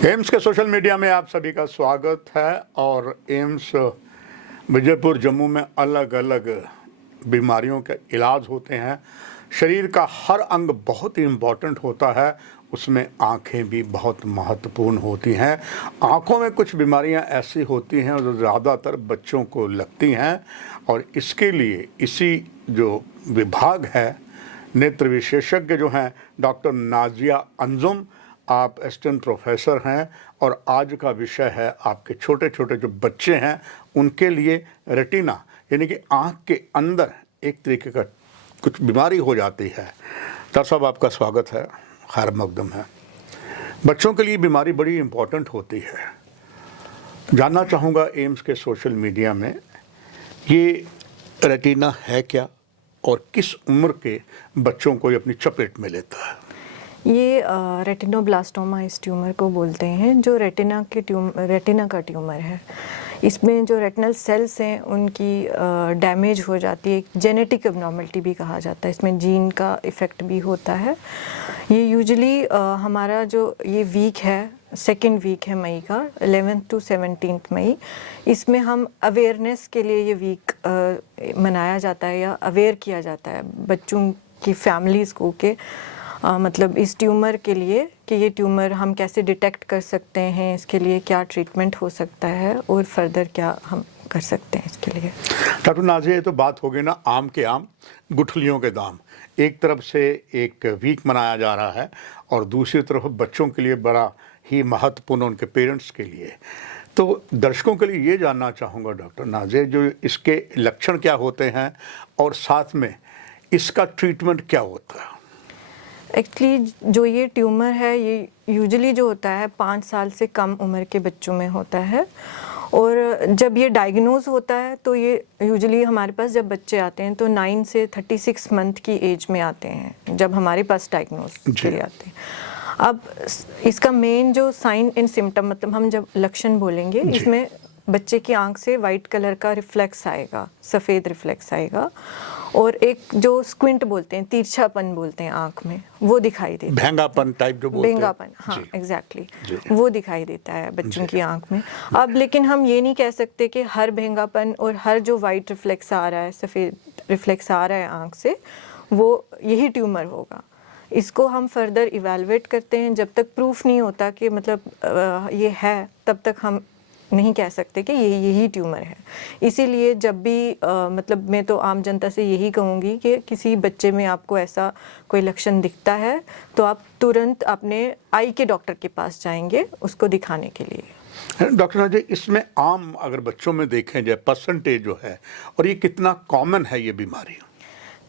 AIIMS के social media में आप सभी का स्वागत है। और एम्स विजयपुर जम्मू में अलग अलग बीमारियों के इलाज होते हैं। शरीर का हर अंग बहुत ही इम्पोर्टेंट होता है, उसमें आंखें भी बहुत महत्वपूर्ण होती हैं। आंखों में कुछ बीमारियां ऐसी होती हैं जो ज़्यादातर बच्चों को लगती हैं, और इसके लिए इसी जो विभाग है, नेत्र विशेषज्ञ जो हैं डॉक्टर नाजिया अंजुम, आप असिस्टेंट प्रोफेसर हैं, और आज का विषय है आपके छोटे छोटे जो बच्चे हैं उनके लिए रेटिना, यानी कि आँख के अंदर एक तरीके का कुछ बीमारी हो जाती है। डॉक्टर साहब, आपका स्वागत है, खैर मकदम है। बच्चों के लिए बीमारी बड़ी इम्पोर्टेंट होती है। जानना चाहूँगा एम्स के सोशल मीडिया में ये रेटिना है क्या, और किस उम्र के बच्चों को ये अपनी चपेट में लेता है? ये रेटिनोब्लास्टोमा इस ट्यूमर को बोलते हैं, जो रेटिना का ट्यूमर है। इसमें जो रेटिनल सेल्स हैं उनकी डैमेज हो जाती है, जेनेटिक एबनॉर्मलिटी भी कहा जाता है। इसमें जीन का इफ़ेक्ट भी होता है। ये यूजुअली हमारा जो ये वीक है, सेकेंड वीक है मई का, 11th to 17th मई, इसमें हम अवेयरनेस के लिए ये वीक मनाया जाता है या अवेयर किया जाता है बच्चों की फैमिलीज़ को कि मतलब इस ट्यूमर के लिए कि ये ट्यूमर हम कैसे डिटेक्ट कर सकते हैं, इसके लिए क्या ट्रीटमेंट हो सकता है और फर्दर क्या हम कर सकते हैं इसके लिए। डॉक्टर नाजिया, ये तो बात हो गई ना आम के आम गुठलियों के दाम। एक तरफ से एक वीक मनाया जा रहा है और दूसरी तरफ बच्चों के लिए बड़ा ही महत्वपूर्ण, उनके पेरेंट्स के लिए। तो दर्शकों के लिए ये जानना चाहूँगा डॉक्टर नाजिया, जो इसके लक्षण क्या होते हैं और साथ में इसका ट्रीटमेंट क्या होता है? एक्चुअली जो ये ट्यूमर है ये यूजुअली जो होता है 5 साल से कम उम्र के बच्चों में होता है, और जब ये डायग्नोज होता है तो ये यूजुअली हमारे पास जब बच्चे आते हैं तो 9 से 36 मंथ की एज में आते हैं, जब हमारे पास डायग्नोज के लिए आते हैं। अब इसका मेन जो साइन एंड सिम्टम, मतलब हम जब लक्षण बोलेंगे, इसमें बच्चे की आंख से वाइट कलर का रिफ्लेक्स आएगा, सफ़ेद रिफ्लेक्स आएगा, और एक जो स्क्विंट बोलते हैं, तिरछापन बोलते हैं आंख में, वो दिखाई देता है। भेंगापन टाइप जो बोलते हैं। भेंगापन, हाँ एग्जैक्टली, वो दिखाई देता है बच्चों की आंख में। अब लेकिन हम ये नहीं कह सकते कि हर भेंगापन और हर जो वाइट रिफ्लेक्स आ रहा है, सफ़ेद रिफ्लेक्स आ रहा है आंख से, वो यही ट्यूमर होगा। इसको हम फर्दर इवेलुएट करते हैं। जब तक प्रूफ नहीं होता कि मतलब ये है, तब तक हम नहीं कह सकते कि ये यही ट्यूमर है। इसीलिए जब भी मतलब मैं तो आम जनता से यही कहूँगी कि किसी बच्चे में आपको ऐसा कोई लक्षण दिखता है तो आप तुरंत अपने आई के डॉक्टर के पास जाएंगे उसको दिखाने के लिए। डॉक्टर नाजिया, इसमें आम अगर बच्चों में देखें जाए परसेंटेज जो है, और ये कितना कॉमन है ये बीमारी?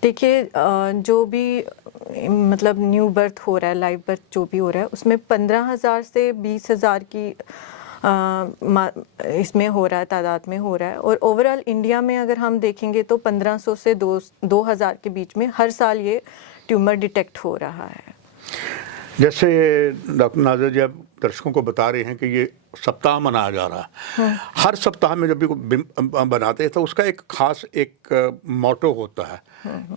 देखिए, जो भी मतलब न्यू बर्थ हो रहा है, लाइव बर्थ जो भी हो रहा है, उसमें 15,000 से 20,000 की इसमें हो रहा है, तादाद में हो रहा है। और ओवरऑल इंडिया में अगर हम देखेंगे तो 1500 से 2000 के बीच में हर साल ये ट्यूमर डिटेक्ट हो रहा है। जैसे डॉक्टर नाजिया जी आप दर्शकों को बता रहे हैं कि ये सप्ताह मनाया जा रहा है। हर सप्ताह में जब भी बनाते हैं तो उसका एक खास एक मोटो होता है,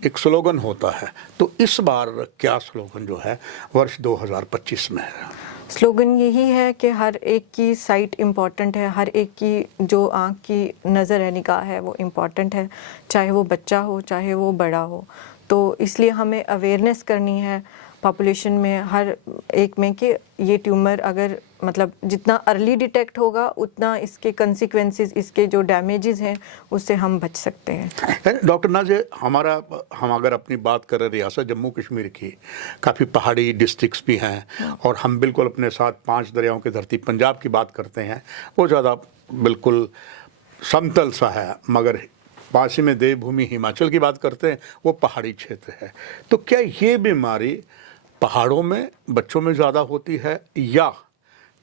एक स्लोगन होता है। तो इस बार क्या स्लोगन जो है वर्ष 2025 में है? स्लोगन यही है कि हर एक की साइट इम्पॉर्टेंट है, हर एक की जो आँख की नज़र है, निगाह है, वो इम्पॉर्टेंट है, चाहे वो बच्चा हो चाहे वो बड़ा हो। तो इसलिए हमें अवेयरनेस करनी है पॉपुलेशन में, हर एक में, कि ये ट्यूमर अगर मतलब जितना अर्ली डिटेक्ट होगा उतना इसके कंसिक्वेंसेस, इसके जो डैमेजेस हैं उससे हम बच सकते हैं। डॉक्टर नाजिया, हम अगर अपनी बात करें रियासत जम्मू कश्मीर की, काफ़ी पहाड़ी डिस्ट्रिक्ट्स भी हैं, और हम बिल्कुल अपने साथ 5 दरियाओं की धरती पंजाब की बात करते हैं, वो ज़्यादा बिल्कुल समतल सा है, मगर पास ही में देवभूमि हिमाचल की बात करते हैं, वो पहाड़ी क्षेत्र है। तो क्या ये बीमारी पहाड़ों में बच्चों में ज़्यादा होती है या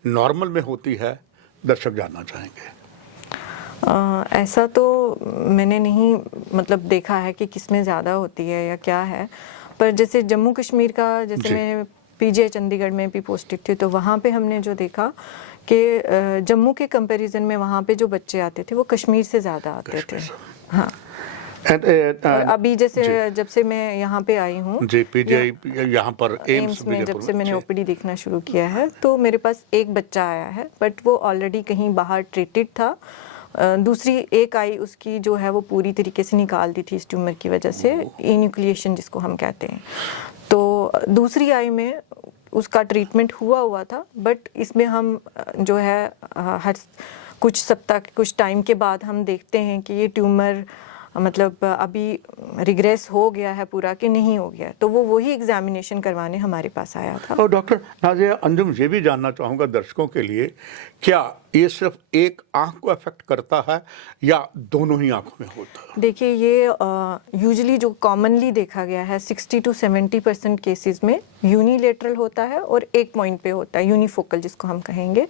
नॉर्मल में होती है? दर्शक जानना चाहेंगे। ऐसा तो मैंने नहीं मतलब देखा है कि किसमें ज़्यादा होती है या क्या है, पर जैसे जम्मू कश्मीर का, जैसे मैं पीजीआई चंडीगढ़ में भी पोस्टेड थी, तो वहाँ पे हमने जो देखा कि जम्मू के कंपैरिजन में वहाँ पे जो बच्चे आते थे वो कश्मीर से ज़्यादा आते थे। हाँ, और अभी जैसे जब से मैं यहाँ पे आई हूँ जी, पीजीआई यहाँ पर एम्स में जब से मैंने ओपीडी देखना शुरू किया है, तो मेरे पास एक बच्चा आया है, बट वो ऑलरेडी कहीं बाहर ट्रीटेड था। दूसरी एक आई, उसकी जो है वो पूरी तरीके से निकाल दी थी इस ट्यूमर की वजह से, इन्यूक्लिएशन जिसको हम कहते हैं। तो दूसरी आई में उसका ट्रीटमेंट हुआ था, बट इसमें हम जो है हर कुछ सप्ताह कुछ टाइम के बाद हम देखते हैं कि ये ट्यूमर मतलब अभी रिग्रेस हो गया है पूरा कि नहीं हो गया, तो वो वही एग्जामिनेशन करवाने हमारे पास आया था। और डॉक्टर नाज़िया अंजुम, ये भी जानना चाहूँगा दर्शकों के लिए, क्या ये सिर्फ एक आंख को अफेक्ट करता है या दोनों ही आंखों में होता है? देखिए, ये यूजुअली जो कॉमनली देखा गया है 60 to 70% केसेस में यूनिलेटरल होता है और एक पॉइंट पे होता है, यूनिफोकल जिसको हम कहेंगे।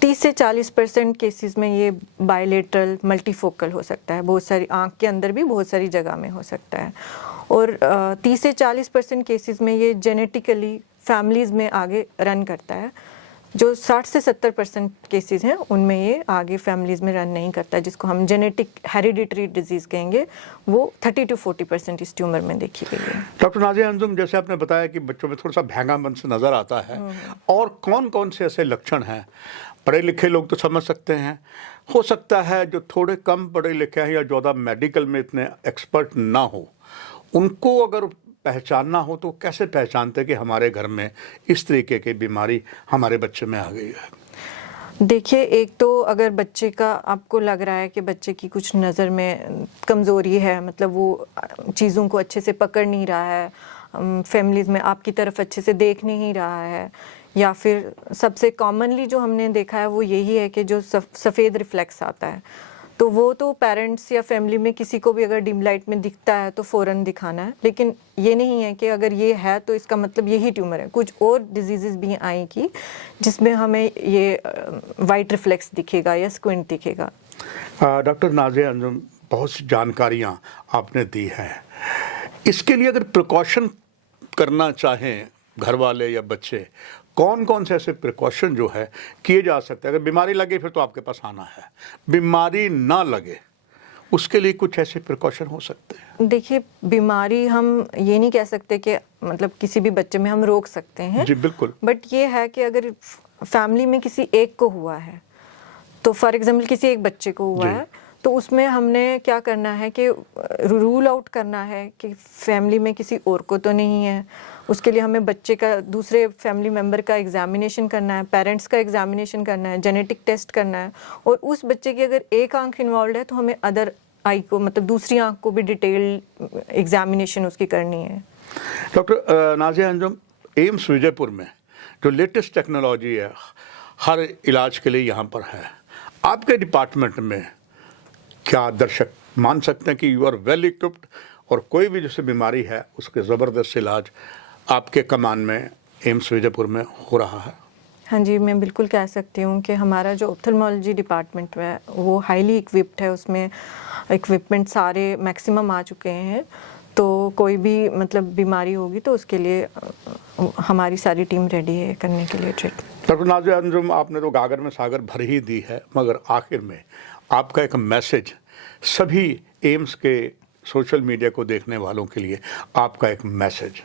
30 से 40% केसेस में ये बायलेटरल मल्टीफोकल हो सकता है, बहुत सारी आंख के अंदर भी बहुत सारी जगह में हो सकता है। और 30 से 40% केसेस में ये जेनेटिकली फैमिलीज़ में आगे रन करता है। जो 60 से 70% केसेस हैं उनमें ये आगे फैमिलीज़ में रन नहीं करता है, जिसको हम जेनेटिक हेरिडिटरी डिजीज़ कहेंगे। वो 30 to 40% इस ट्यूमर में देखी गई है। डॉक्टर नाज़िया अंजुम, जैसे आपने बताया कि बच्चों में थोड़ा सा भैंगापन से नज़र आता है, और कौन कौन से ऐसे लक्षण हैं? पढ़े लिखे लोग तो समझ सकते हैं, हो सकता है जो थोड़े कम पढ़े लिखे हैं या ज़्यादा मेडिकल में इतने एक्सपर्ट ना हो, उनको अगर पहचानना हो तो कैसे पहचानते हैं कि हमारे घर में इस तरीके की बीमारी हमारे बच्चे में आ गई है? देखिए, एक तो अगर बच्चे का आपको लग रहा है कि बच्चे की कुछ नज़र में कमज़ोरी है, मतलब वो चीज़ों को अच्छे से पकड़ नहीं रहा है, फैमिलीज़ में आपकी तरफ अच्छे से देख नहीं रहा है, या फिर सबसे कॉमनली जो हमने देखा है वो यही है कि जो सफ़ेद रिफ्लेक्स आता है, तो वो तो पेरेंट्स या फैमिली में किसी को भी अगर डिम लाइट में दिखता है तो फ़ौरन दिखाना है। लेकिन ये नहीं है कि अगर ये है तो इसका मतलब यही ट्यूमर है। कुछ और डिजीज़ भी आएंगी जिसमें हमें ये वाइट रिफ्लेक्स दिखेगा या स्क्विंट दिखेगा। डॉक्टर नाज़िया अंजुम, बहुत सी जानकारियाँ आपने दी हैं। इसके लिए अगर प्रिकॉशन करना चाहें घर वाले या बच्चे, कौन कौन से ऐसे प्रिकॉशन जो है किए जा सकते हैं? अगर बीमारी लगे फिर तो आपके पास आना है, बीमारी ना लगे उसके लिए कुछ ऐसे प्रिकॉशन हो सकते हैं? देखिए, बीमारी हम ये नहीं कह सकते कि मतलब किसी भी बच्चे में हम रोक सकते हैं। जी बिल्कुल। बट ये है कि अगर फैमिली में किसी एक को हुआ है, तो फॉर एग्जाम्पल किसी एक बच्चे को हुआ है, तो उसमें हमने क्या करना है कि रूल आउट करना है कि फैमिली में किसी और को तो नहीं है। उसके लिए हमें बच्चे का दूसरे फैमिली मेम्बर का एग्जामिनेशन करना है, पेरेंट्स का एग्जामिनेशन करना है, जेनेटिक टेस्ट करना है, और उस बच्चे की अगर एक आंख इन्वॉल्व है तो हमें अदर आई को, मतलब दूसरी आंख को भी डिटेल एग्जामिनेशन उसकी करनी है। डॉक्टर नाज़िया अंजुम, एम्स विजयपुर में जो लेटेस्ट टेक्नोलॉजी है हर इलाज के लिए यहाँ पर है, आपके डिपार्टमेंट में क्या दर्शक मान सकते हैं कि यू आर वेल इक्विप्ड, और कोई भी जैसे बीमारी है उसके ज़बरदस्त इलाज आपके कमान में एम्स विजयपुर में हो रहा है? हाँ जी, मैं बिल्कुल कह सकती हूँ कि हमारा जो ऑप्थेल्मोलॉजी डिपार्टमेंट है वो हाईली इक्विप्ड है। उसमें इक्विपमेंट सारे मैक्सिमम आ चुके हैं, तो कोई भी मतलब बीमारी होगी तो उसके लिए हमारी सारी टीम रेडी है करने के लिए ट्रीटमेंट। डॉक्टर नाज़िया अंजुम, आपने तो गागर में सागर भर ही दी है, मगर आखिर में आपका एक मैसेज सभी एम्स के सोशल मीडिया को देखने वालों के लिए, आपका एक मैसेज।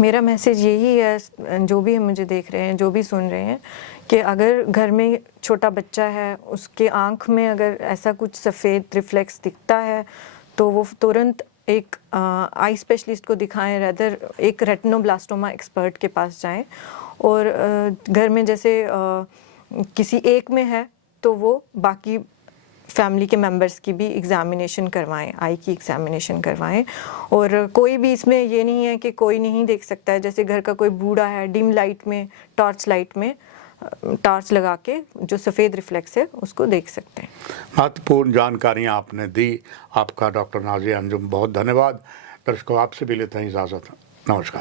मेरा मैसेज यही है, जो भी मुझे देख रहे हैं, जो भी सुन रहे हैं, कि अगर घर में छोटा बच्चा है, उसके आँख में अगर ऐसा कुछ सफ़ेद रिफ्लेक्स दिखता है तो वो तुरंत एक आई स्पेशलिस्ट को दिखाएं, रेदर एक रेटिनोब्लास्टोमा एक्सपर्ट के पास जाएं। और घर में जैसे किसी एक में है तो वो बाकी फैमिली के मेंबर्स की भी एग्जामिनेशन करवाएं, आई की एग्जामिनेशन करवाएं। और कोई भी इसमें ये नहीं है कि कोई नहीं देख सकता है। जैसे घर का कोई बूढ़ा है, डिम लाइट में, टॉर्च लाइट में टॉर्च लगा के जो सफ़ेद रिफ्लेक्स है उसको देख सकते हैं। महत्वपूर्ण जानकारियाँ आपने दी, आपका डॉक्टर नाज़िया अंजुम बहुत धन्यवाद। दर्शकों, आपसे भी लेते हैं इजाज़त। नमस्कार।